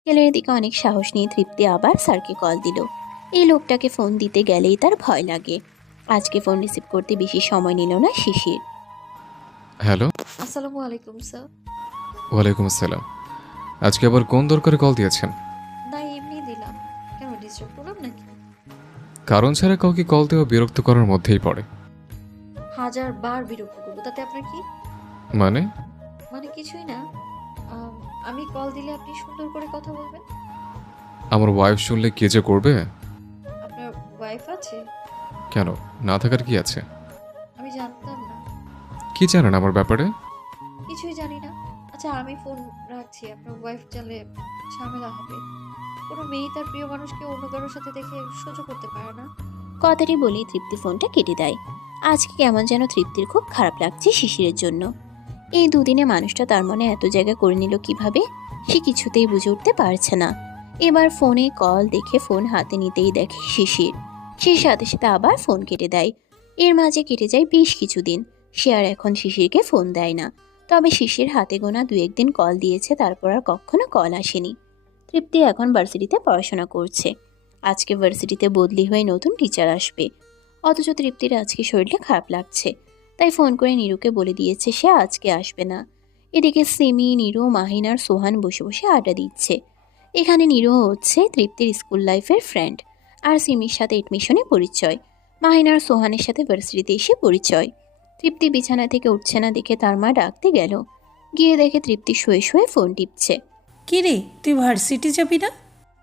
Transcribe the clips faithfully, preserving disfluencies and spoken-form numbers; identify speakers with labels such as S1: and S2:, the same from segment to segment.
S1: ছেলের দিকে অনেক সাহস নিয়ে তৃপ্তি আবার স্যারকে কল দিল। এই লোকটাকে ফোন দিতে গেলেই তার ভয় লাগে। আজকে ফোন রিসিভ করতে বেশি সময় নিল না শিশির।
S2: হ্যালো।
S3: আসসালামু আলাইকুম স্যার।
S2: ওয়ালাইকুম আসসালাম। আজকে আবার কোন দরকারে কল দিয়েছেন?
S3: না, এমনি দিলাম। কেন ডিস্টার্ব করলাম নাকি?
S2: কারণ ছাড়া কাউকে কল দেওয়া বিরক্ত করার মধ্যেই পড়ে।
S3: হাজার বার বিরক্ত করবো, তাতে আপনার কি?
S2: মানে?
S3: মানে কিছুই না। আম, আমি কল দিলে আপনি সুন্দর করে কথা বলবেন।
S2: আমার ওয়াইফ শুনলে কে যে করবে?
S3: আপনার ওয়াইফ আছে?
S2: কেন, না থাকার কি আছে?
S3: আমি জানতাম না।
S2: কি জানেন আমার ব্যাপারে?
S3: কিছুই জানি না। আচ্ছা, আমি ফোন রাখছি। আপনার ওয়াইফ জানলে ঝামেলা হবে। কোনো মেয়ে তার প্রিয় মানুষকে অন্য কারোর সাথে দেখে সহ্য করতে পারে না।
S1: কথাটি বলেই তৃপ্তি ফোনটা কেটে দেয়। আজকে কেমন যেন তৃপ্তির খুব খারাপ লাগছে শিশিরের জন্য। এই দুদিনে মানুষটা তার মনে এত জায়গা করে নিল কিভাবে, সে কিছুতেই বুঝে উঠতে পারছে না। এবার ফোনে কল দেখে ফোন হাতে নিতেই দেখে শিশির। সে সাথে সাথে আবার ফোন কেটে দেয়। এর মাঝে কেটে যায় বেশ কিছুদিন। সে আর এখন শিশিরকে ফোন দেয় না। তবে শিশির হাতে গোনা দু একদিন কল দিয়েছে, তারপর আর কখনো কল আসেনি। তৃপ্তি এখন ভার্সিটিতে পড়াশোনা করছে। আজকে ভার্সিটিতে বদলি হয়ে নতুন টিচার আসবে। অথচ তৃপ্তির আজকে শরীরটা খারাপ লাগছে, তাই ফোন করে নীরুকে বলে দিয়েছে সে আজকে আসবে না। এদিকে সিমি, নীরু, মাহিন আর সোহান বসে বসে আড্ডা দিচ্ছে। এখানে নীরু হচ্ছে তৃপ্তির স্কুল লাইফের ফ্রেন্ড, আর সিমির সাথে এডমিশনে পরিচয়। মাহিন আর সোহানের সাথে ভার্সিটিতে এসে পরিচয়। তৃপ্তি বিছানা থেকে উঠছে না দেখে তার মা ডাকতে গেল। গিয়ে দেখে তৃপ্তি শুয়ে শুয়ে ফোন টিপছে।
S4: কি রে, তুই ভার্সিটি যাবি না?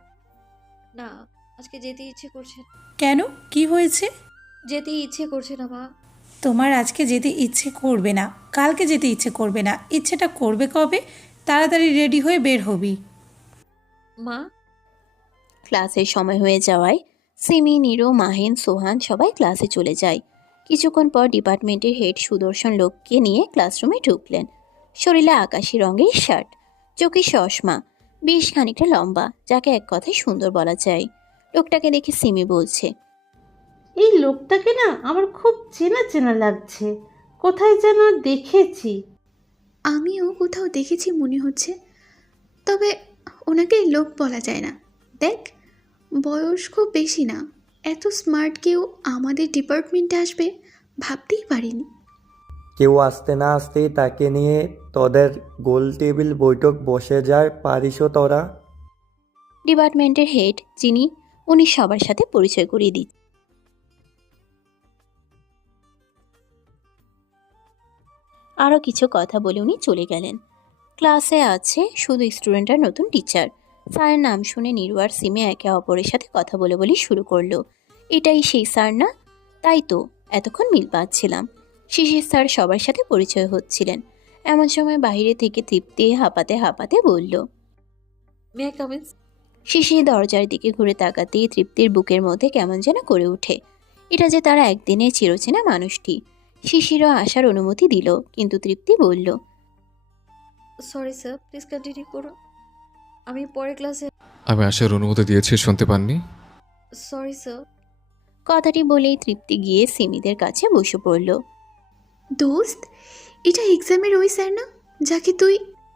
S3: না, আজকে যেতে ইচ্ছে করছে না।
S4: কেন, কি হয়েছে?
S3: যেতে ইচ্ছে করছে না মা।
S4: তোমার আজকে যেতে ইচ্ছে করবে না, কালকে যেতে ইচ্ছে করবে না, ইচ্ছেটা করবে কবে? তাড়াতাড়ি রেডি হয়ে বের হবি।
S3: মা,
S1: ক্লাসের সময় হয়ে যাওয়ায় সিমি, নীরু, মাহিন, সোহান সবাই ক্লাসে চলে যায়। কিছুক্ষণ পর ডিপার্টমেন্টের হেড সুদর্শন লোককে নিয়ে ক্লাসরুমে ঢুকলেন। শরীরে আকাশি রঙের শার্ট, চোখে চশমা, বেশ খানিকটা লম্বা, যাকে এক কথায় সুন্দর বলা যায়। লোকটাকে দেখে সিমি বলছে,
S5: এই লোকটাকে না আমার খুব চেনা চেনা লাগছে, কোথায় যেন দেখেছি।
S6: আমিও কোথাও দেখেছি মনে হচ্ছে, তবে ওনাকে লোক বলা যায় না। দেখ, বয়স খুব বেশি না, এত স্মার্ট কেউ আমাদের ডিপার্টমেন্টে আসবে ভাবতেই পারিনি।
S7: কেউ আসতে না আসতেই তাকে নিয়ে তোদের গোল টেবিল বৈঠক বসে যায় পারিসও তোরা?
S1: ডিপার্টমেন্টের হেড যিনি, উনি সবার সাথে পরিচয় করিয়ে দিচ্ছেন। আরও কিছু কথা বলে উনি চলে গেলেন। ক্লাসে আছে শুধু স্টুডেন্ট আর নতুন টিচার। স্যারের নাম শুনে নীরু আর সিমি একে অপরের সাথে কথা বলে বলে শুরু করলো, এটাই সেই স্যার না? তাই তো এতক্ষণ মিল পাচ্ছিলাম। শিশির স্যার সবার সাথে পরিচয় হচ্ছিলেন। এমন সময় বাইরে থেকে তৃপ্তি হাঁপাতে হাঁপাতে বলল,
S3: মে আই কাম ইন?
S1: শিশির দরজার দিকে ঘুরে তাকাতেই তৃপ্তির বুকের মধ্যে কেমন যেন করে ওঠে। এটা যে তারা একদিনে চিরচেনা মানুষটি। শিশিরও আসার অনুমতি দিল, কিন্তু তৃপ্তি বলল,
S3: সরি স্যার, প্লিজ কন্টিনিউ করুন। আমি পরে ক্লাসে।
S2: আমি আসার অনুমতি দিয়েছি, শুনতে পাননি?
S3: Sorry sir.
S1: কথাটি বলেই তৃপ্তি গিয়ে সিমিদের কাছে বসে পড়ল।
S6: দোস্ত, এটা এক্সামের ওই স্যার না যাকে তুই?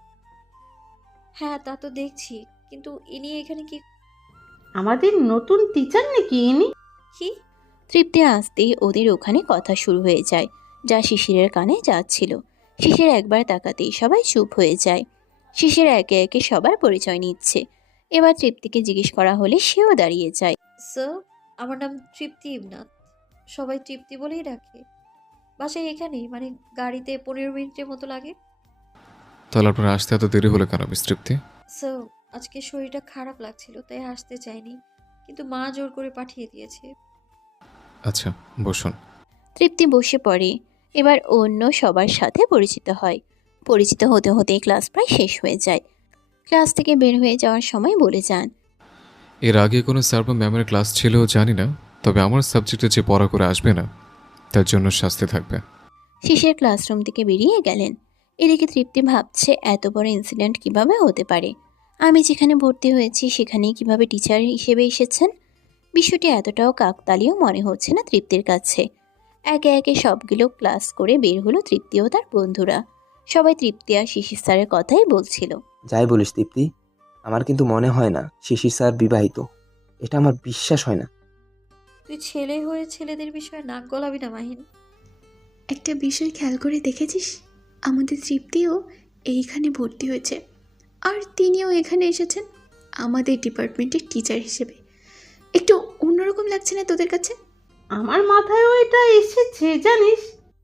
S3: হ্যাঁ, তা তো দেখছি, কিন্তু ইনি এখানে কি?
S5: আমাদের নতুন টিচার নাকি ইনি?
S3: কি?
S1: তৃপ্তি আসতেই ওদের ওখানে কথা শুরু হয়ে যায়, যা শিশিরের কানে যাচ্ছিল। শিশির একবার তাকাতেই সবাই চুপ হয়ে যায়। শিশির একে একে সবার পরিচয় নিচ্ছে। এবার তৃপ্তিকে জিজ্ঞেস করা হলে সেও দাঁড়িয়ে যায়।
S3: স্যার, আমার নাম তৃপ্তি ইবনাথ। সবাই তৃপ্তি বলেই ডাকে। বাসায় এখানেই, মানে গাড়িতে পনেরো মিনিটের মতো লাগে।
S2: তাহলে আপনার আসতে এত দেরি হলো কেন মিস তৃপ্তি?
S3: স্যার, আজকে শরীরটা খারাপ লাগছিল, তাই আসতে চাইনি, কিন্তু মা জোর করে পাঠিয়ে দিয়েছে।
S2: আচ্ছা, বসুন।
S1: তৃপ্তি বসে পড়ে। এবার অন্য সবার সাথে পরিচিত হয়। পরিচিত হতে হতে ক্লাস প্রায় শেষ হয়ে যায়। ক্লাস থেকে বের হয়ে যাওয়ার সময় বলে যান,
S2: এর আগে কোনো স্যার বা ম্যামের ক্লাস ছিল জানি না, তবে আমার সাবজেক্টে যে পড়া করে আসবে না তার জন্য শাস্তি থাকবে।
S1: শিশির ক্লাসরুম থেকে বেরিয়ে গেলেন। এদিকে তৃপ্তি ভাবছে এত বড় ইনসিডেন্ট কিভাবে হতে পারে। আমি যেখানে ভর্তি হয়েছি সেখানেই কিভাবে টিচার হিসেবে এসেছেন। বিষয়টি এতটাও কাকতালীয় মনে হচ্ছে না তৃপ্তির কাছে। একে একে সবগুলো ক্লাস করে বের হলো তৃপ্তি ও তার বন্ধুরা। সবাই তৃপ্তি আর শিশির স্যারের কথাই বলছিল।
S8: যাই বলিস দীপ্তি, আমার কিন্তু মনে হয় না শিশির স্যার বিবাহিত। এটা আমার বিশ্বাস হয় না।
S3: তুই ছেলে হয়ে ছেলেদের বিষয়ে নাক গলাবি না মাহিন।
S6: একটা বিষয় খেয়াল করে দেখেছিস, আমাদের তৃপ্তিও এইখানে ভর্তি হয়েছে, আর তিনিও এখানে এসেছেন আমাদের ডিপার্টমেন্টের টিচার হিসেবে। একটু অন্যরকম লাগছে না তোদের কাছে?
S5: আমার মাথায়ও এটা এসেছে জানিস।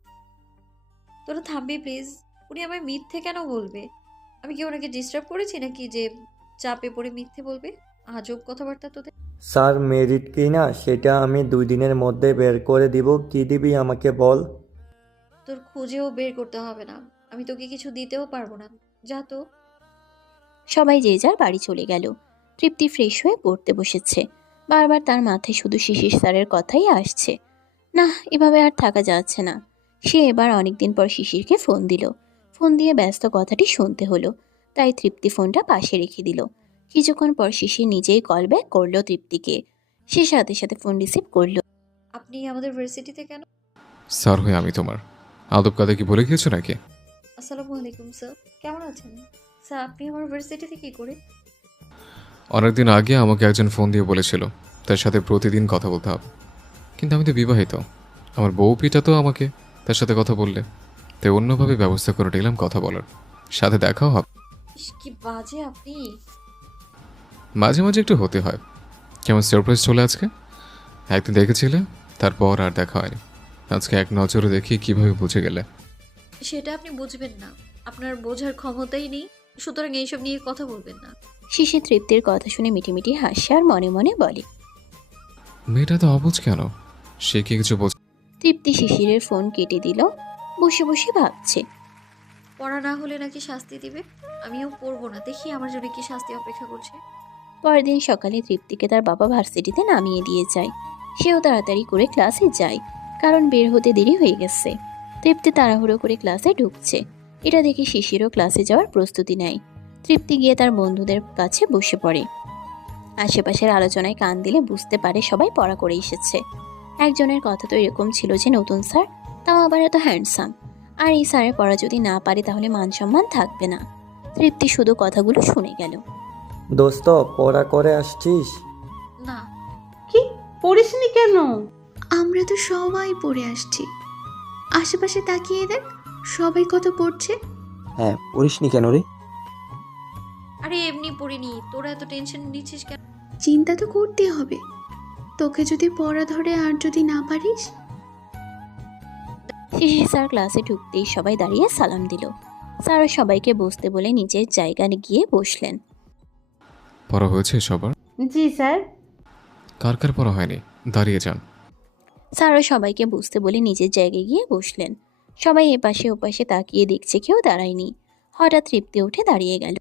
S3: তোরা থামবি প্লিজ। উনি আমায় মিথ্যে কেন বলবে? আমি কি ওনাকে ডিস্টার্ব করেছি নাকি যে চাপে পড়ে মিথ্যে বলবে? আজব কথাবার্তা তোদের।
S7: স্যার মেরিট কি না সেটা আমি দুই দিনের মধ্যে বের করে দিব। কি দিবি আমাকে বল।
S3: তোর খুঁজেও বের করতে হবে না, আমি তোকে কিছু দিতেও পারবো না। যা তো।
S1: সবাই যে যার বাড়ি চলে গেল। তৃপ্তি ফ্রেশ হয়ে পড়তে বসেছে। বারবার তার মাথায় শুধু শিশির স্যারের কথাই আসছে। না, এভাবে আর থাকা যাচ্ছে না। সে এবার অনেকদিন পর শিশিরকে ফোন দিল। ফোন দিয়ে ব্যস্ত কথাটি শুনতে হলো, তাই তৃপ্তি ফোনটা পাশে রেখে দিল। কিছুক্ষণ পর শিশির নিজেই কল ব্যাক করলো তৃপ্তিকে। সে সাথে সাথে ফোন রিসিভ করলো।
S3: আপনি আমাদের ভার্সিটিতে কেন?
S2: স্যার হয়ে আমি তোমার আদব কাদা কি ভুলে গিয়েছো নাকি?
S3: আসসালামু আলাইকুম স্যার, কেমন আছেন? স্যার আপনি আমার ভার্সিটিতে কি করে?
S2: অনেকদিন আগে আমাকে একজন ফোন দিয়ে বলেছিল তার সাথে প্রতিদিন কথা বলতে হবে, কিন্তু আমি তো বিবাহিত। আমার বউ পিটা তো আমাকে তার সাথে কথা বললে, তাই অন্যভাবে ব্যবস্থা করে নিলাম কথা বলার, সাথে দেখাও হবে।
S3: ইস, কি বাজে আপনি।
S2: মাঝে মাঝে একটু হতে হয়। কেমন সারপ্রাইজ চলে আজকে? একদিন দেখেছিলে, তারপর আর দেখা হয়নি। আজকে এক নজরে দেখি কিভাবে বুঝে গেলে।
S3: সেটা আপনি বুঝবেন না, আপনার বোঝার ক্ষমতাই নেই, সুতরাং এইসব নিয়ে কথা বলবেন না।
S1: শিশির তৃপ্তির কথা শুনে মিটিমিটি হাসে আর মনে মনে বলে,
S2: মেয়েটা তো অবুঝ কেন? সে কি কিছু বোঝ?
S1: তৃপ্তি শিশিরের ফোন কেটে দিল। বসে বসে ভাবছে।
S3: পড়া না হলে নাকি শাস্তি দিবে। আমিও পড়বো না, দেখি আমার জন্য কি শাস্তি অপেক্ষা করছে।
S1: পরের দিন সকালে তৃপ্তিকে তার বাবা ভার্সিটিতে নামিয়ে দিয়ে যায়। সেও তাড়াতাড়ি করে ক্লাসে যায়, কারণ বের হতে দেরি হয়ে গেছে। তৃপ্তি তাড়াহুড়ো করে ক্লাসে ঢুকছে। এটা দেখে শিশিরও ক্লাসে যাওয়ার প্রস্তুতি নেয়। তৃপ্তি গিয়ে তার বন্ধুদের কাছে বসে পড়ে। আশেপাশের আলোচনায় কান দিলে বুঝতে পারে সবাই পড়া করে এসেছে। একজনের কথা তো এরকম ছিল যে নতুন স্যার, তাও আবার এত হ্যান্ডসাম, আর এই স্যারের পড়া যদি না পারে তাহলে মান সম্মান থাকবে না। তৃপ্তি শুধু কথাগুলো শুনে গেল।
S7: দোস্ত পড়া করে আসছিস?
S3: না।
S5: কি পড়িসনি কেন?
S6: আমরা তো সবাই পড়ে আসছি, আশেপাশে তাকিয়ে দেখ, সবাই কত পড়ছে।
S8: হ্যাঁ, পড়িসনি কেন রে?
S3: আরে এমনি পড়িনি, তোরা এত টেনশন নিচ্ছিস কেন?
S6: চিন্তা তো করতে হবে, তোকে যদি পড়া ধরে আর যদি না পারিস।
S1: শিশির স্যার ক্লাসে ঢুকতেই সবাই দাঁড়িয়ে সালাম দিল। স্যারও সবাইকে বসতে বলে নিজের জায়গায় গিয়ে বসলেন।
S2: পড়া হয়েছে সবার?
S5: জি স্যার।
S2: কার কার পড়া হয়নি দাঁড়িয়ে যান।
S1: স্যারও সবাইকে বসতে বলে নিজের জায়গায় গিয়ে বসলেন। সবাই এপাশে ওপাশে তাকিয়ে দেখছে, কেউ দাঁড়ায়নি। হঠাৎ তৃপ্তি উঠে দাঁড়িয়ে গেল।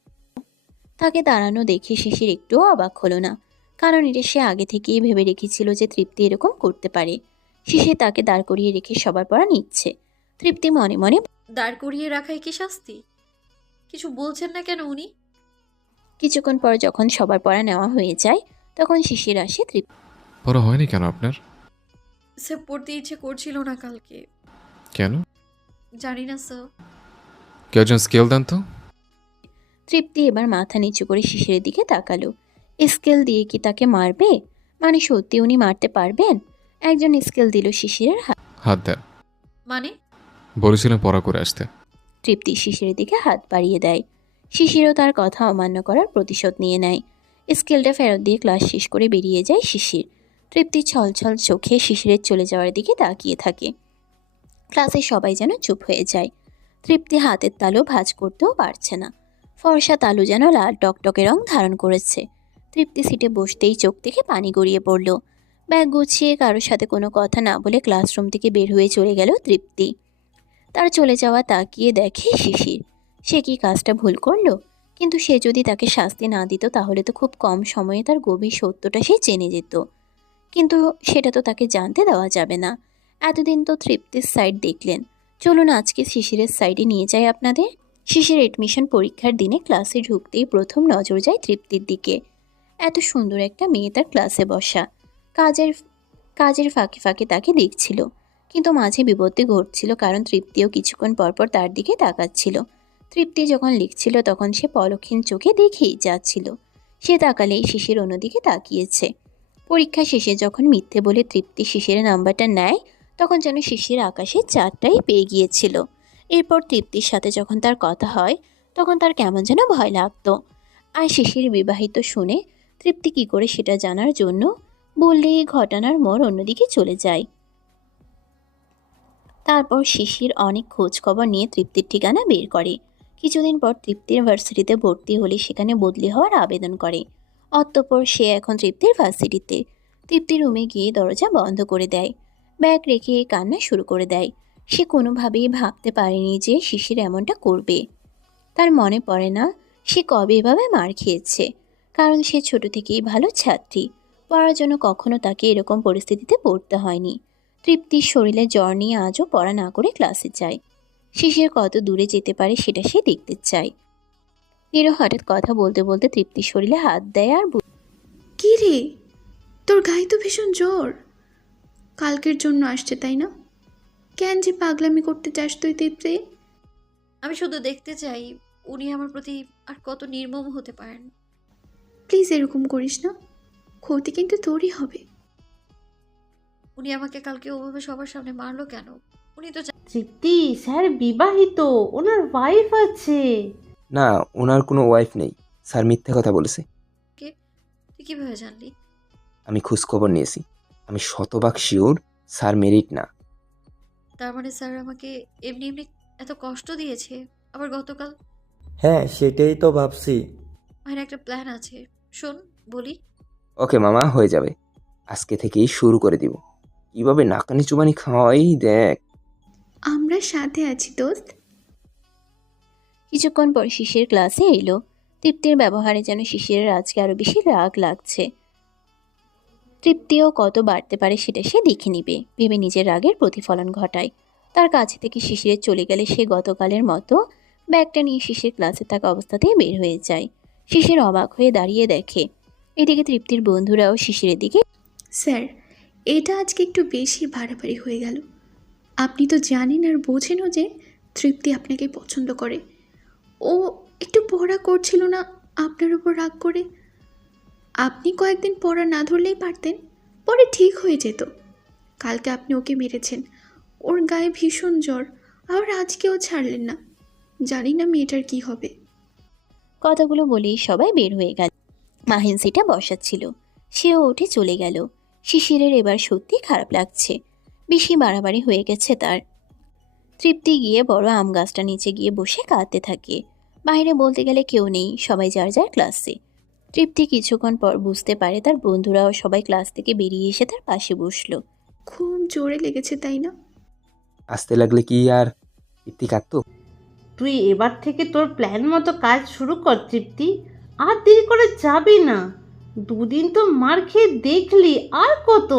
S1: তাকে দাঁড়ানো দেখে শিশির একটুও অবাক হলো না, কারণ এটা সে আগে থেকেই ভেবে রেখেছিল যে তৃপ্তি এরকম করতে পারে। শিশির তাকে দাঁড় করিয়ে রেখে সবার পড়া নিচ্ছে। তৃপ্তি মনে মনে,
S3: দাঁড় করিয়ে রাখাই কি শাস্তি? কিছু বলছেন না কেন উনি?
S1: কিছুক্ষণ পর যখন সবার পড়া নেওয়া হয়ে যায় তখন শিশির আসে। তৃপ্তি,
S2: পড়া হয়নি কেন আপনার?
S3: স্যার পড়তে ইচ্ছে করছিল না কালকে।
S2: কেন?
S3: জানি না স্যার।
S2: কেউ একজন স্কেল দেন তো।
S1: তৃপ্তি এবার মাথা নিচু করে শিশিরের দিকে তাকালো। স্কেল দিয়ে কি তাকে মারবে? মানে সত্যি উনি মারতে পারবেন? একজন স্কেল দিল শিশিরের হাত।
S2: হাত দেন।
S3: মানে?
S2: বলেছিলাম পড়া করে আসতে।
S1: তৃপ্তি শিশিরের দিকে হাত বাড়িয়ে দেয়। শিশিরও তার কথা অমান্য করার প্রতিশোধ নিয়ে নেয়। স্কেলটা ফেরত দিয়ে ক্লাস শেষ করে বেরিয়ে যায় শিশির। তৃপ্তি ছলছল চোখে শিশিরের চলে যাওয়ার দিকে তাকিয়ে থাকে। ক্লাসে সবাই যেন চুপ হয়ে যায়। তৃপ্তি হাতের তালু ভাঁজ করতেও পারছে না। ফর্সা তালু যেন লাল টকটকে রং ধারণ করেছে। তৃপ্তি সিটে বসতেই চোখ থেকে পানি গড়িয়ে পড়ল। ব্যাগ গুছিয়ে কারোর সাথে কোনো কথা না বলে ক্লাসরুম থেকে বের হয়ে চলে গেল তৃপ্তি। তার চলে যাওয়া তাকিয়ে দেখে শিশির। সে কি কাজটা ভুল করলো? কিন্তু সে যদি তাকে শাস্তি না দিত তাহলে তো খুব কম সময়ে তার গভীর সত্যটা সে জেনে যেত। কিন্তু সেটা তো তাকে জানতে দেওয়া যাবে না। এতদিন তো তৃপ্তির সাইড দেখলেন, চলুন আজকে শিশিরের সাইডে নিয়ে যাই আপনাদের। শিশির এডমিশন পরীক্ষার দিনে ক্লাসে ঢুকতেই প্রথম নজর যায় তৃপ্তির দিকে। এত সুন্দর একটা মেয়ে তার ক্লাসে বসা। কাজের কাজের ফাঁকে ফাঁকে তাকে দেখছিল, কিন্তু মাঝে বিপত্তি ঘটছিল, কারণ তৃপ্তিও কিছুক্ষণ পরপর তার দিকে তাকাচ্ছিল। তৃপ্তি যখন লিখছিল তখন সে পলক্ষীন চোখে দেখেই যাচ্ছিল। সে তাকালেই শিশির অন্যদিকে তাকিয়েছে। পরীক্ষা শেষে যখন মিথ্যে বলে তৃপ্তি শিশিরের নাম্বারটা নেয় তখন যেন শিশির আকাশে চারটাই পেয়ে গিয়েছিল। এরপর তৃপ্তির সাথে যখন তার কথা হয় তখন তার কেমন যেন ভয় লাগতো। আর শিশির বিবাহিত শুনে তৃপ্তি কী করে সেটা জানার জন্য বললে এই ঘটনার মোড় অন্যদিকে চলে যায়। তারপর শিশির অনেক খোঁজ খবর নিয়ে তৃপ্তির ঠিকানা বের করে। কিছুদিন পর তৃপ্তির ভার্সিটিতে ভর্তি হলে সেখানে বদলি হওয়ার আবেদন করে। অতঃপর সে এখন তৃপ্তির ভার্সিটিতে। তৃপ্তির রুমে গিয়ে দরজা বন্ধ করে দেয়, ব্যাগ রেখে কান্না শুরু করে দেয়। সে কোনোভাবেই ভাবতে পারেনি যে শিশির এমনটা করবে। তার মনে পড়ে না সে কবে এভাবে মার খেয়েছে, কারণ সে ছোট থেকেই ভালো ছাত্রী। পড়ার জন্য কখনো তাকে এরকম পরিস্থিতিতে পড়তে হয়নি। তৃপ্তির শরীরে জ্বর নিয়ে আজও পড়া না করে ক্লাসে যায়। শিশির কত দূরে যেতে পারে সেটা সে দেখতে চায়। নীরু হঠাৎ কথা বলতে বলতে তৃপ্তির শরীরে হাত দেয় আর বলে,
S6: কি রে, তোর গায়ে তো ভীষণ জ্বর। কালকের জন্য আসছে তাই না? কেন যে পাগলামি করতে চাস তুই তৃপ্তি?
S3: আমি শুধু দেখতে চাই উনি আমার প্রতি আর কত নির্মম হতে পারেন।
S6: প্লিজ এরকম করিস না, ক্ষতি কিন্তু তোরই হবে।
S3: উনি আমাকে কালকে ওভাবে সবার সামনে মারলো কেন? উনি তো জা-
S5: তৃপ্তি স্যার বিবাহিত, ওনার ওয়াইফ আছে।
S8: না, ওনার কোনো ওয়াইফ নেই। স্যার মিথ্যে কথা বলেছে।
S3: তুই কিভাবে জানলি?
S8: আমি খোঁজখবর নিয়েছি। আমি শতভাগ শিওর স্যার মেরিট না।
S3: তার মানে স্যার আমাকে এমনি এমনি এত কষ্ট দিয়েছে? আবার গতকাল
S7: হ্যাঁ, সেটাই তো ভাবছি।
S3: ভাইয়ের একটা প্ল্যান আছে, শোন বলি।
S8: ওকে মামা, হয়ে যাবে। আজকে থেকেই শুরু করে দিব। কিভাবে নাকানি চুবানি খাওয়াই দেখ।
S6: আমরা সাথে আছি দোস্ত।
S1: কিছুক্ষণ পর শিশির ক্লাসে এলো। তৃপ্তির ব্যবহারে যেন শিশিরের আজকে আরো বেশি রাগ লাগছে। তৃপ্তিও কত বাড়তে পারে সেটা সে দেখে নিবে ভেবে নিজের রাগের প্রতিফলন ঘটায়। তার কাছে থেকে শিশিরের চলে গেলে সে গতকালের মতো ব্যাগটা নিয়ে শিশির ক্লাসে থাকা অবস্থাতেই বের হয়ে যায়। শিশির অবাক হয়ে দাঁড়িয়ে দেখে এদিকে তৃপ্তির বন্ধুরাও শিশিরের দিকে।
S6: স্যার, এটা আজকে একটু বেশি বাড়াবাড়ি হয়ে গেল। আপনি তো জানেন আর বোঝেনও যে তৃপ্তি আপনাকে পছন্দ করে। ও একটু পড়া করছিল না আপনার উপর রাগ করে। আপনি কয়েকদিন পড়া না ধরলেই পারতেন, পরে ঠিক হয়ে যেত। কালকে আপনি ওকে মেরেছেন, ওর গায়ে ভীষণ জ্বর, আবার আজকেও ছাড়লেন না। জানি না মেয়েটার কি হবে।
S1: কথাগুলো বলেই সবাই বের হয়ে গেল। মাহিন সিটা বসাচ্ছিল, সেও উঠে চলে গেল। শিশিরের এবার সত্যি খারাপ লাগছে, বেশি বাড়াবাড়ি হয়ে গেছে তার। তৃপ্তি গিয়ে বড় আম গাছটা নিচে গিয়ে বসে কাঁদতে থাকে। বাইরে বলতে গেলে কেউ নেই, সবাই যার যার ক্লাসে। তৃপ্তি কিছুক্ষণ পর বুঝতে পারে তার বন্ধুরাও সবাই ক্লাস থেকে বেরিয়ে এসে তার পাশে বসলো।
S6: খুব জোরে লেগেছে তাই না?
S8: আসতে লাগলে কি আর তৃপ্তি কাঁদতো?
S5: তুই এবার থেকে তোর প্ল্যান মতো কাজ শুরু কর তৃপ্তি, আর দেরি করে যাবি না। দুদিন তো মার খেয়ে দেখলি, আর কত।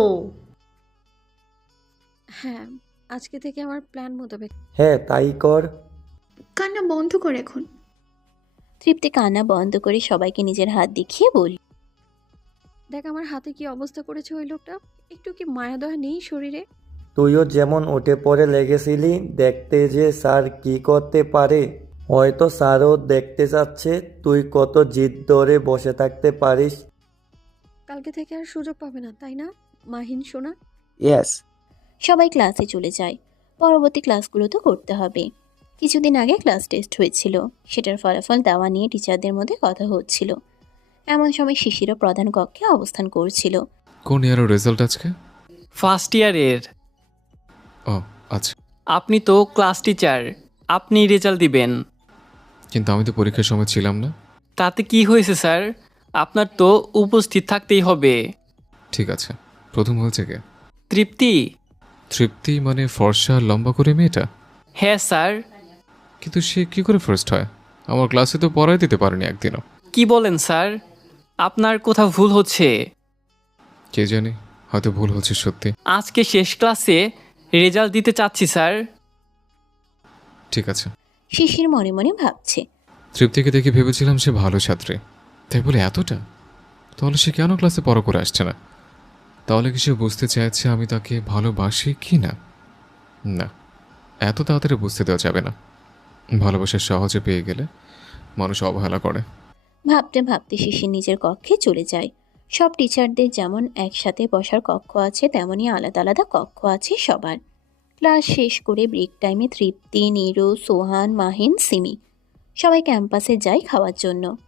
S3: হ্যাঁ, আজকে থেকে আমার প্ল্যান মোতাবেক।
S7: হ্যাঁ, তাই কর।
S6: কান্না বন্ধ কর এখন।
S1: তৃপ্তি কান্না বন্ধ করে সবাইকে নিজের হাত দেখিয়ে বলল,
S3: দেখ আমার হাতে কি অবস্থা করেছে ওই লোকটা। একটু কি মায়া দয়া নেই শরীরে?
S7: তুইও যেমন উঠে পড়ে লেগেছিলি দেখতে যে স্যার কি করতে পারে। হয়তো স্যারও দেখতে চাচ্ছে তুই কত জিদ ধরে বসে থাকতে পারিস।
S3: কালকে থেকে আর সুযোগ পাবে না তাই না মাহিন সোনা?
S8: ইয়েস।
S1: সবাই ক্লাসে চলে যায়। পরবর্তী ক্লাসগুলো তো করতে হবে। কিছুদিন আগে ক্লাস টেস্ট হয়েছিল, সেটার ফলাফল দেওয়া নিয়ে টিচারদের মধ্যে কথা হচ্ছিল। এমন সময় শিশিরও প্রধান কক্ষে অবস্থান করছিল।
S2: কোন ইয়ারের রেজাল্ট আজকে?
S9: ফার্স্ট ইয়ারের।
S2: ও আচ্ছা,
S9: আপনি তো ক্লাস টিচার, আপনি রেজাল্ট দিবেন।
S2: কিন্তু আমি তো পরীক্ষার সময় ছিলাম না।
S9: তাতে কি হয়েছে স্যার, আপনার তো উপস্থিত থাকতেই হবে।
S2: ঠিক আছে, প্রথম হয়েছে কে?
S9: তৃপ্তি।
S2: তৃপ্তি মানে ফর্সা লম্বা করে মেয়েটা?
S9: হ্যাঁ স্যার।
S2: কিন্তু সে কি করে ফার্স্ট হয়? আমার ক্লাসে তো পড়াই দিতে পারেনি একদিনও।
S9: কি বলেন স্যার, আপনার কোথাও ভুল হচ্ছে।
S2: কে জানি, হয়তো ভুল হচ্ছে সত্যি।
S9: আজকে শেষ ক্লাসে রেজাল্ট দিতে চাচ্ছি স্যার।
S2: ঠিক আছে।
S1: শিশির মনে মনে ভাবছে,
S2: তৃপ্তিকে দেখে ভেবেছিলাম সে ভালো ছাত্রী, তাই বলে এতটা? তাহলে সে কেন ক্লাসে পড়া করে আসছে না? তাহলে কি সে বুঝতে চাইছে আমি তাকে ভালোবাসি কি না? না, এত তাড়াতাড়ি বুঝতে দেওয়া যাবে না। ভালোবাসা সহজে পেয়ে গেলে মানুষ অবহেলা করে।
S1: ভাবতে ভাবতে শিশির নিজের কক্ষে চলে যায়। সব টিচারদের যেমন একসাথে বসার কক্ষ আছে, তেমনই আলাদা আলাদা কক্ষ আছে সবার। ক্লাস শেষ করে ব্রেক টাইমে তৃপ্তি, নীরু, সোহান, মাহিন, সিমি সবাই ক্যাম্পাসে যায় খাওয়ার জন্য।